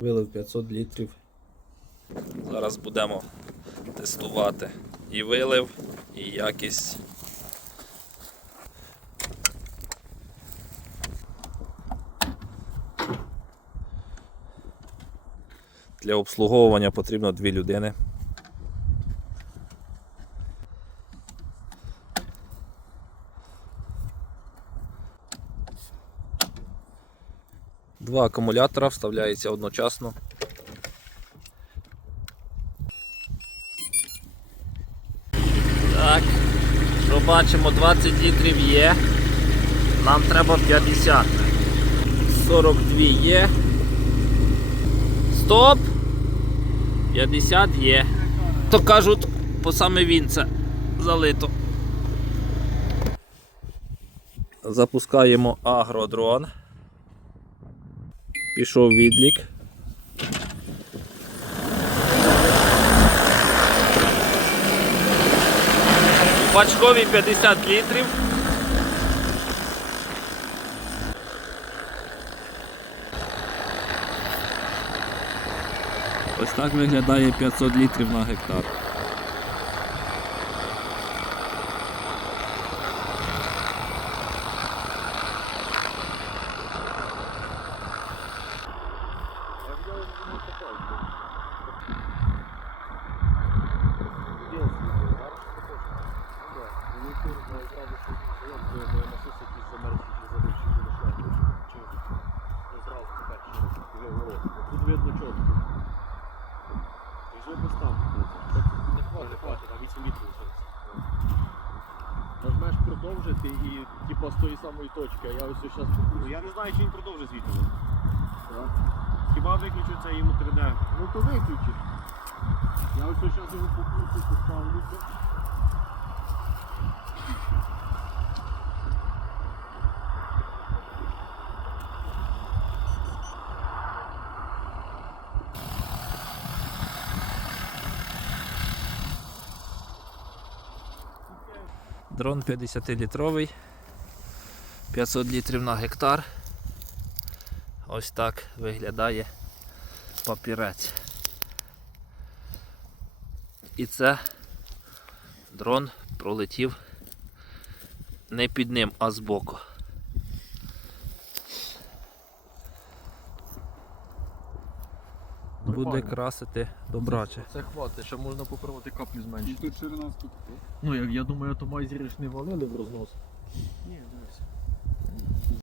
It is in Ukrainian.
Вилив 500 літрів. Зараз будемо тестувати і вилив, і якість. Для обслуговування потрібно дві людини. Два акумулятора вставляються одночасно. Так, що бачимо, 20 літрів є. Нам треба 50. 42 є. Стоп! 50 є. То кажуть, по саме вінце залито. Запускаємо агродрон. Пішов відлік. Бачкові 50 літрів. Ось так виглядає 500 літрів на гектар. Видно чітко. Вже поставку. Не хватить, хватить, а 8 літрів. Нажмеш продовжити і типа з тої самої точки, а я ось зараз Ну, Я не знаю, чи він продовжить звідти. Хіба виключу це йому 3D? Ну то виключиш. Я ось зараз його по курсу поставлю. Дрон 50-літровий, 500 літрів на гектар. Ось так виглядає папірець. І це дрон пролетів не під ним, а збоку. Буде Нормально. красити добраче. Це хватить, ще можна попробувати каплю І зменшити. тут ширина скільки? Ну я, я думаю, то майзери ж не валили в рознос. Ні,